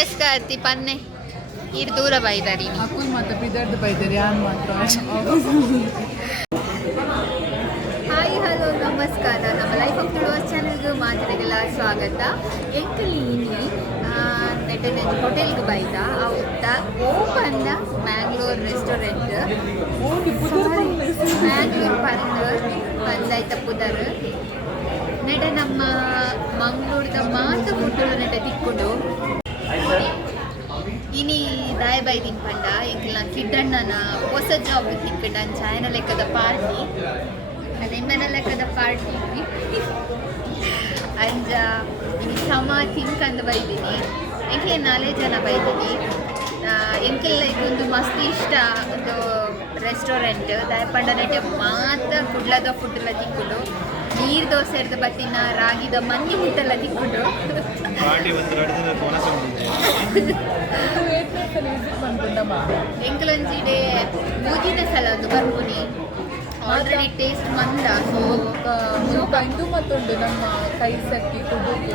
S Karti ಪನ್ನೆ ಇರು ದೂರ ಬೈದಾರಿ ಅಕ್ಕೂ ಮತ್ತೆ ಬಿದರ್ದು ಬೈದಾರಿ ಯಾರು ಮಾತ್ರ. ಹಾಯ್ ಹಲೋ ನಮಸ್ಕಾರ. ನಮ್ಮ ಲೈಫ್ ಆಫ್ TuluVas ಚಾನಲ್ಗೆ ಮಾತಾಡಿಗೆಲ್ಲ ಸ್ವಾಗತ. ಎಂಕಲಿ ಇನಿ ನೆಟ್ಟನೆ ಹೋಟೆಲ್ಗೆ ಬೈದ ಅವತ್ತ ಓಪನ್ನ ಮ್ಯಾಂಗ್ಳೂರ್ ರೆಸ್ಟೋರೆಂಟ್ ಮ್ಯಾಂಗ್ಳೂರ್ ಪಂದಾಯ್ತ ಪುದರ್ ನೆಡ ನಮ್ಮ ಮಂಗಳೂರದ ಮಾತ ಫುಡ್ ನೆಡ ತಿಕ್ಕೊಂಡು ಇನಿ ದಾಯ ಬೈದಿನ ಪಂಡ ಎಂಕಲ್ ನಾನು ಕಿಡ್ಡಣ್ಣನ ಹೊಸ ಜಾಬ್ ತಿಕ್ಕಂಡ ಚಾಯನ ಲೆಕ್ಕದ ಪಾರ್ಟಿ ಅದೆಮ್ಮನ ಲೆಕ್ಕದ ಪಾರ್ಟಿ ಅಂಜ ಇನಿ ಸಮ ತಿನ್ಕಂದು ಬೈದೀನಿ. ಎಂಕೆ 4 ಜನ ಬೈದೀನಿ. ಎಂಕೆಲ್ಲ ಇದೊಂದು ಮಸ್ತ್ ಇಷ್ಟ ಒಂದು ರೆಸ್ಟೋರೆಂಟ್ ದಾಯ ಪಂಡ ನೆಟ್ಟೆ ಮಾತ್ರ ಕುಡ್ಲದ ಫುಡ್ ಎಲ್ಲ ತಿಕ್ಕೊಂಡು ನೀರು ದೋಸೆ ಇರ್ದ ಬತ್ತಿನ ರಾಗಿದ ಮಂದಿ ಮುಟ್ಟೆಲ್ಲ ತಿಕ್ಕೊಂಡು ಎಂಕಲೊಂಜಿಡೆ ಮೂಜಿನ ಸಲ ಒಂದು ಬರ್ಬುನಿ ಆಲ್ರೆಡಿ ಟೇಸ್ಟ್ ಮಂದ ಇಂದು ಮತ್ತೊಂದು ನಮ್ಮ ಕೈ ಸಕ್ಕಿ ಕುಡುಕು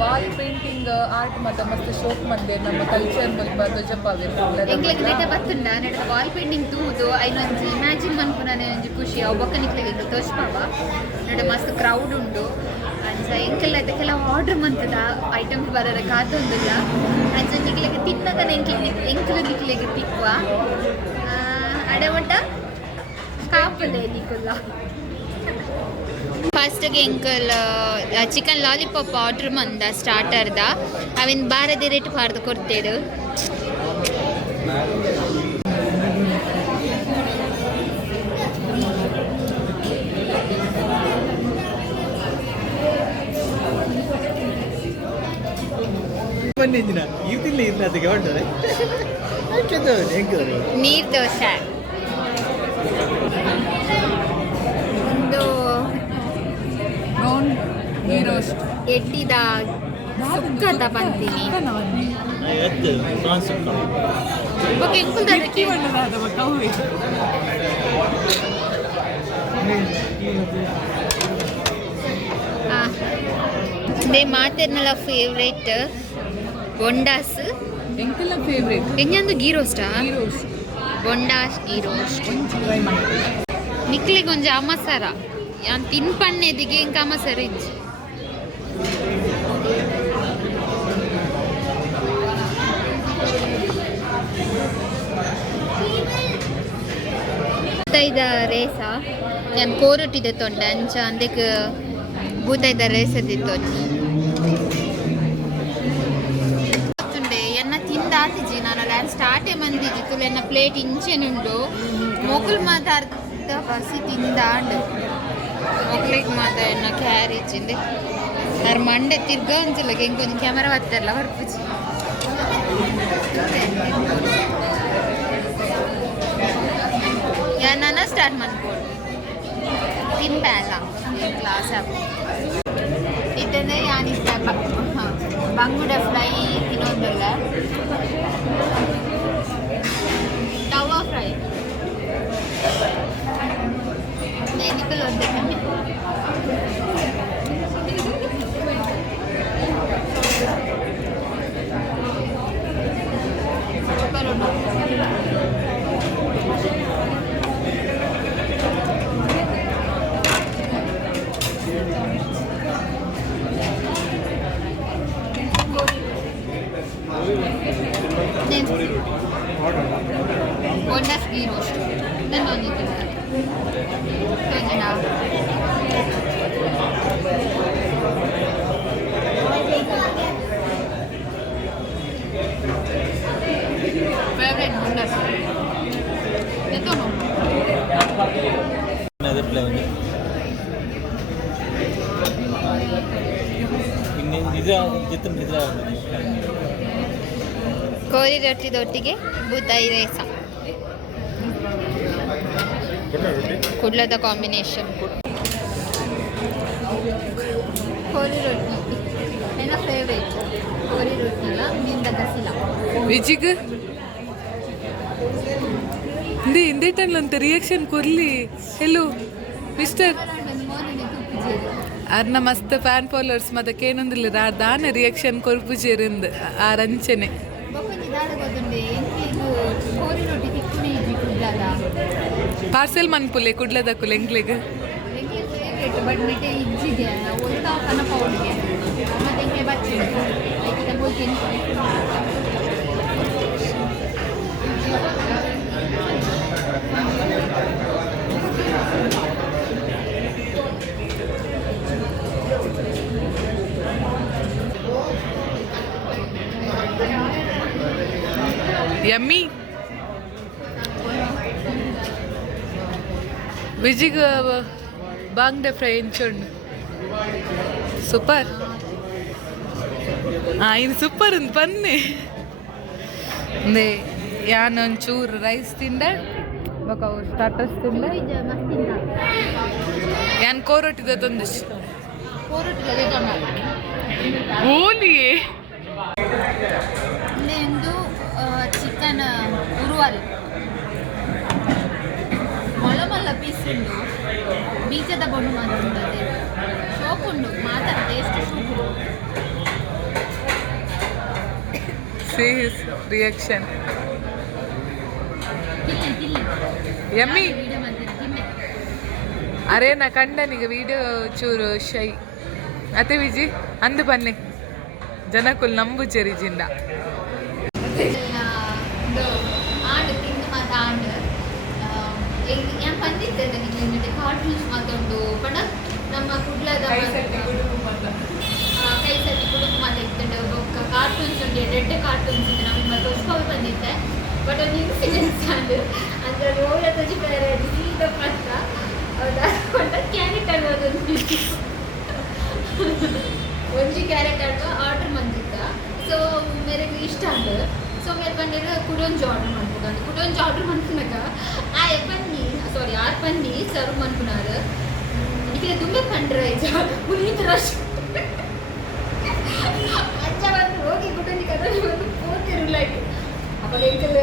ವಾಲ್ ಪೇಂಟಿಂಗ್ ಆರ್ಟ್ ಮತ್ತು ಮಸ್ತ್ ಶೋಕ್ ಮಂದೆ ನಮ್ಮ ಕಲ್ಚರ್ ಧ್ವಜಪಾವೆ ಎಂಕ್ಲೆಗ್ ನೆಟ್ಟ ಬತ್ತುಂಡ ನೆಟ್ಟ ವಾಲ್ ಪೇಂಟಿಂಗ್ ತೂದು ಐನೊಂಜಿ ಇಮ್ಯಾಜಿನ್ ಮನ್ಪುನಾನೆ ಒಂಜಿ ಖುಷಿ ಅವು ಬೊಕ್ಕ ನಿಕ್ಲೆಗ್ ತೋಚ್ಪಾವ ನೆಟ್ಟ ಮಸ್ತ್ ಕ್ರೌಡ್ ಉಂಡು ಅಂಚ ಎಂಕೆಲ್ಲ ಕೆಲವು ಆರ್ಡ್ರ್ ಮಂತದ ಐಟಮ್ಸ್ ಬರೋದ ಕಾತೊಂದಿಲ್ಲ ಅಂಚ ನಿಕ್ಲೆಗ್ ತಿನ್ನದನ ಎಂಕ್ಲು ನಿಕ್ಲೆಗ್ ತಿಕ್ಕುವ ಅಡವಟ ಕಾಪಲೆ ನಿಕ್ಕುಲ್ಲ. ಫಸ್ಟ್ಗೆ ಎಂಕಲ್ ಚಿಕನ್ ಲಾಲಿಪಾಪ್ ಆರ್ಡ್ರ್ ಮಂದ ಸ್ಟಾರ್ಟರ್ದ ಅವಿನ ಬಾರದೆ ರೇಟ್ ಪಾರ್ದು ಕೊಡ್ತೇರು. ನೀರು ದೋಸೆ ಒಂದು ಎಡ್ಡಿದ ಸುಕ್ಕದ ಬಂತೀನಿ ಮಾತೇರ್ನಲ್ಲ ಫೇವ್ರೇಟ್ ಬೊಂಡಾಸ್ ಎಂಕೆಲ್ಲ ಫೇವ್ರೇಟ್ ಎಂಜಂದು ಗೀ ರೋಸ್ಟಾ ಬೊಂಡಾಸ್ ಗೀ ರೋಸ್ಟ್ ನಿಕ್ಲಿಗೆ ಒಂಜಿ ಅಮಸಾರ ಯಾನ್ ತಿನ್ಪಣ್ಣೆದಿಗೆ ಇಂಕ ಅಮಸಾರ ಇಜ್ಜಿ ಬೂತಾಯ್ದ ರೇಸ ನಾನು ಕೋರೊಟ್ಟಿದೆ ತೊಂಡ ಅಂಚ ಅಂದಕ್ಕೆ ಬೂತಾಯ್ದ ರೇಸ ತಿತ್ತೊಂದು ತಿಂದಾತಿಜಿ ನಾನು ಲ್ಯಾನ್ ಸ್ಟಾರ್ಟೇ ಮಂದಿಜಿ ತುಲೆನ್ನ ಪ್ಲೇಟ್ ಇಂಚೆನುಂಡು ಮೊಗಲ್ ಮಾತಾಡ್ದ ಬಸಿ ತಿಂದಾಂಡು ಮೊಗ್ಲಿಗೆ ಮಾತ ಎನ್ನ ಕ್ಯಾರಿಜಿಂದೆ ಅದ್ರ ಮಂಡೆ ತಿರ್ಗ ಅಂಚಿಲ್ಲ ಹೆಂಗೊಂದು ಕ್ಯಾಮರಾ ಬತ್ತಲ್ಲ ಹೊರಪುಜಿ ನಾನು ಸ್ಟಾರ್ಟ್ ಮಾಡ್ಬೋದು ತಿನ್ಬೆ ಅಲ್ಲ ಕ್ಲಾಸ್ ಆಗ ಇಟ್ಟಂದ್ರೆ ಯಾನಿಷ್ಟ ಬಂಗುಡ ಫ್ರೈ ತಿನ್ನೋದಲ್ಲ ತವಾ ಫ್ರೈ ನೆನಪಲ್ಲಿ ಒಂದೇ ಕಮ್ಮಿ ಬೊಂಡಾಸ್ ಗೀ ರೋಸ್ಟ್ ಇನ್ನೊಂದು ಫೇವ್ರೇಟ್ ಬೊಂಡಾಸ್ ಎತ್ತೋನು ಕೋರಿ ರೊಟ್ಟಿದೊಟ್ಟಿಗೆ ಬೂತಾಯಿ ರೇಸ ಕುಡ್ಲದ ಕಾಂಬಿನೇಷನ್ ಕೋರಿ ರೊಟ್ಟಿ ನನ್ನ ಫೇವ್ರೇಟ್ ಕೋರಿ ರೊಟ್ಟಿ ಅಲ್ಲ ನಿಂದ ಗಸಿಲ ವಿಜಿಗ್ ಇಂದೇಟನ್ಲಂತ ರಿಯಾಕ್ಷನ್ ಕೊರ್ಲಿ ಹೆಲೋ ಮಿಸ್ಟರ್ ಅರ್ನ ಮಸ್ತ್ ಫ್ಯಾನ್ ಫಾಲೋವರ್ಸ್ ಮತ್ತೆ ಕೇನೊಂದಿಲ್ಲ ದಾನ ರಿಯಾಕ್ಷನ್ ಕೊರ್ಪುಜೇರಿಂದ ಆ ರಂಚನೆ ಪಾರ್ಸೆಲ್ ಮನ್ಪುಲೆ ಕುಡ್ಲದಕ್ಕೂ ಎಂಗ್ಲೆಗ್ ಬಟ್ ಮಿಟ್ಟೆ ಇಜ್ಜಿಗೆ ಒಂದು ಕನಪೌಂಡ್ಗೆ ಮತ್ತೆ ಬಚ್ಚಿ ಬೋಲ್ತೀನಿ ಯಮ್ಮಿ ವಿಜಿಗ್ ಬಾಂಗ್ಡೆ ಫ್ರೈ ಎಂಚುಂಡು ಸೂಪರ್ ಇದು ಸೂಪರ್ ಅಂತ ಬನ್ನಿ ಅಂದೆ ಯಾನ್ ಒಂಚೂರು ರೈಸ್ ತಿಂದೆ ಬೊಕ ಅವ್ರು ಸ್ಟಾರ್ಟರ್ಸ್ ತಿಂದೆ ಯಾನ್ ಕೋರೊಟ್ಟಿದ ತಂದು ಓಲಿಯೇ ಇಲ್ಲೊಂದು ಚಿಕನ್ ಉರುವಲ್ ಮಲ್ಲ ಮಲ್ಲ ಪೀಸ್ ಉಂಡು ಬೀಜದ ಬೊಂಡು ಮಾತುಂಟದೆ ಶೋಪ್ ಉಂಡು ಮಾತಾಡ taste shop see his reaction yummy ಅರೆ ನಾ ಕಂಡನಿಗೆ ವಿಡಿಯೋ ಚೂರು ಶೈ ಅತೆ ವಿಜಿ ಅಂದು ಬನ್ನಿ ಜನಕ್ಕುಲ್ ನಂಬುಚೆರಿಜಿಂದ ಆಂಡ್ ತಿಂದು ಮಾತು ಆಂಡ್ ഞാൻ പണ്ടിട്ടുണ്ട് നിങ്ങളുടെ കാർട്ടൂൺസ് മാത്തോണ്ടു പണ്ട ನಮ್ಮ ಕುಡ್ಲದ ಕೈ ಸತಿ ಕುಡುಕು ಮಾತಾಡ್ತಂಡು ಒಕ್ಕ ಕಾರ್ಟೂನ್ಸ್ ಉಂಡು ರೆಡ್ ಕಾರ್ಟೂನ್ಸ್ ಇದೆ ನಮ್ಮ ತೋರಿಸ್ಕೊಂಡು ಬಂದಿದ್ದೆ ಬಟ್ ಒಂದು ಇನ್ಸಿಡೆನ್ಸ್ ಅಂದು ಅಂದರೆ ರೋಲ ತಜಿ ಬೇರೆ ಸೀದ ಪತ್ತ ಅದಾಕೊಂಡ ಕ್ಯಾರೆಕ್ಟರ್ ಅದೊಂದು ಒಂಜಿ ಕ್ಯಾರೆಕ್ಟರ್ ಆರ್ಡರ್ ಬಂದಿದ್ದ ಸೊ ಮೇರೆಗೆ ಇಷ್ಟ ಅಂದು ಸೊ ಮೇರೆ ಬಂದಿರೋ ಕುಡೊಂಜಿ ಆರ್ಡರ್ ಮಾಡ್ಬೇಕು ಕುಡೊಂಜಿ ಆರ್ಡರ್ ಮಾಡ್ಕೊಳಕ ಆ ಪನ್ನಿ ಸಾರಿ ಆರು ಪನ್ನಿ ಸರ್ವ್ ಮಾಡ್ಕೊನಾರು ಇದಕ್ಕೆ ತುಂಬ ಕಂಡ್ರೆ ಪುನೀತ್ ರಶ್ ಅಜ್ಜ ಬಂದು ಹೋಗಿ ಕುಟುಂಬಿ ಕಥೆ ಬಂದು ಪೋತಿರಲಾಗಿ ಅವಾಗ ಎಂಕಲ್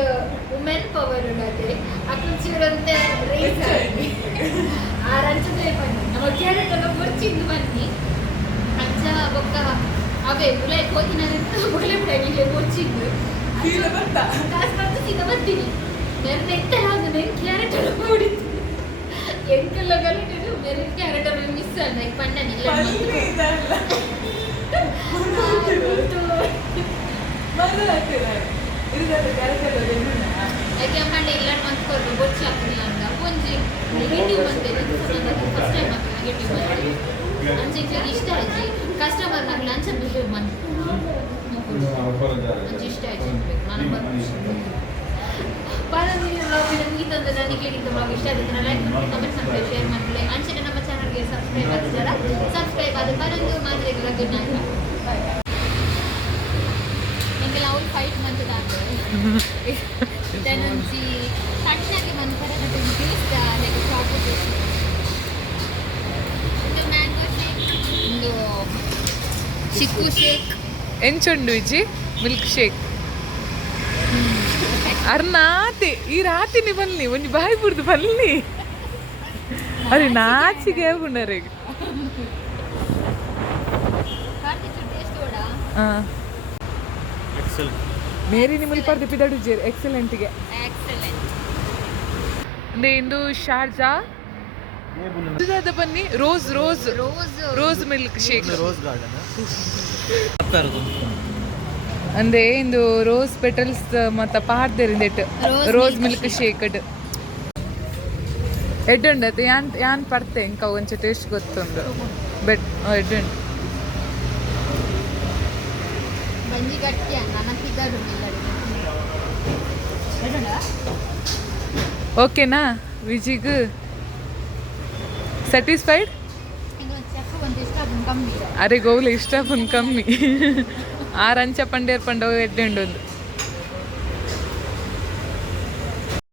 ವುಮೆನ್ ಪವರ್ ಉಂಡತೆ ಅಕ್ಕನ ಚೂರಂತೆ ರೇಸ್ ಆಗಿ ಆ ರಂಚದೆ ಬನ್ನಿ ನಮ್ಮ ಕ್ಯಾರೆಕ್ಟರ್ ಬರ್ಚಿಂದು ಬನ್ನಿ ಅಜ್ಜ ಬೊಕ್ಕ ಅವೇ ಬುಲೆ ಕೋತಿನಾಗಿತ್ತು ಬುಲೆ ಬಿಡಲಿಕ್ಕೆ ಬರ್ಚಿದ್ದು ಕಾಸು ಬಂದು ಸೀದಾ ಬರ್ತೀನಿ मेरे इतना याद नहीं कैरेक्टर पूरी ಎಂಕಲ್ ಲಗಲಿಟ್ಟು मेरे कैरेक्टर मिस ಆದ ಈ ಪಣ್ಣನೆ ಇಲ್ಲ ಯಾಕೆ ಪಣ್ಣೆ ಇಲ್ಲ ಮಂತ್ಕೊಂಡು ಬೊಚ್ಚಿ ಹಾಕ್ತೀನಿ ಅಂತ ಒಂಜಿ ನೆಗೆಟಿವ್ ಅಂತ ಫಸ್ಟ್ ಟೈಮ್ ಅಂತ ನೆಗೆಟಿವ್ ಅಂತ ಅಂಚೆ ಇಷ್ಟ ಆಯ್ತು ಕಸ್ಟಮರ್ నాకు ಲಂಚ್ ಬಿಹೇವ್ ಮಾಡಿ ಇಷ್ಟ ಆಯ್ತು ನಾನು ಬರ್ತೀನಿ ಮುಗಿತಂದ್ರೆ ನನಗೆ ಹೇಳಿದ್ದು ಬ್ಲಾಗ್ ಇಷ್ಟ ಆಗುತ್ತೆ ಲೈಕ್ ಮಾಡಿ ಕಮೆಂಟ್ಸ್ ಮಾಡಿ ಶೇರ್ ಮಾಡಿ ಅಂಚೆ ನಮ್ಮ ಚಾನಲ್ಗೆ ಸಬ್ಸ್ಕ್ರೈಬ್ ಆಗಿದ್ದಾರ ಸಬ್ಸ್ಕ್ರೈಬ್ ಆದ ಬರೋದು ಮಾತ್ರೆಗಳ ಗುಡ್ ನೈಟ್ ನಿಂಗೆಲ್ಲ ಅವ್ರು ಫೈಟ್ ಮಾಡ್ತಿದ್ದಾರೆ ಇದನ್ನೊಂದು ಸಣ್ಣಗೆ ಬಂದ್ತಾರೆ ಮತ್ತು ಟೇಸ್ಟ್ ಲೈಕ್ ಚಾಕ್ಲೇಟ್ ಒಂದು ಮ್ಯಾಂಗೋ ಶೇಕ್ ಒಂದು ಚಿಕ್ಕು ಶೇಕ್ ಎಂಚುಂಡು ಇಜ್ಜಿ ಮಿಲ್ಕ್ ಶೇಕ್ ಅರ್ನಾತಿ ಈ ರಾತಿನಿ ಬನ್ನಿ ಒಂಜಿ ಬಾಯಿ ಬಿಡ್ದು ಬನ್ನಿ ಅರೆ ನಾಚಿಗೆ ಹೇಳ್ಕೊಂಡಾರೆ ಈಗ ಮೇರಿ ನಿಮ್ಮಲ್ಲಿ ಪರ್ದು ಪಿದಾಡು ಜೇರ್ ಎಕ್ಸಲೆಂಟ್ಗೆ ಅಂದ್ರೆ ಇಂದು ಶಾರ್ಜಾ ಬನ್ನಿ rose rose rose milk shake rose garden ಅಂದ್ರೆ ಇಂದು ರೋಸ್ ಪೆಟಲ್ಸ್ ಮತ್ತ ಪಾರ್ದೆರಿಂದೆಟ್ ರೋಸ್ ಮಿಲ್ಕ್ ಶೇಕ್ ಎಡ್ಡುಂಡತ್ತೆ ಯಾನ್ ಪರ್ತೆ ಇಂಕ ಒಂಚ ಟೇಸ್ಟ್ ಗೊತ್ತುಂಡು ಬೆಟ್ ಎಡ್ಡುಂಡು ಓಕೆನಾ ವಿಜಿಗ್ ಸ್ಯಾಟಿಸ್ಫೈಡ್ ಅರೆ ಗೋವ್ಲೆ ಇಷ್ಟ ಪುನ್ ಕಮ್ಮಿ ಆರಂಚ ಪಂಡೇರ್ ಪಂಡವ ಎಡ್ಡೆಂಡು